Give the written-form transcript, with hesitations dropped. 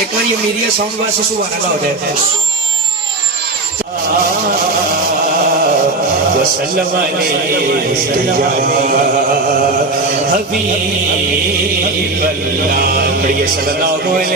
एक बार ये मेरी साउंड वास्ते सुभान अल्लाह हो जाए। वसल्लम अलैहि हबीब अल्लाह, सल्लल्लाहु अलैहि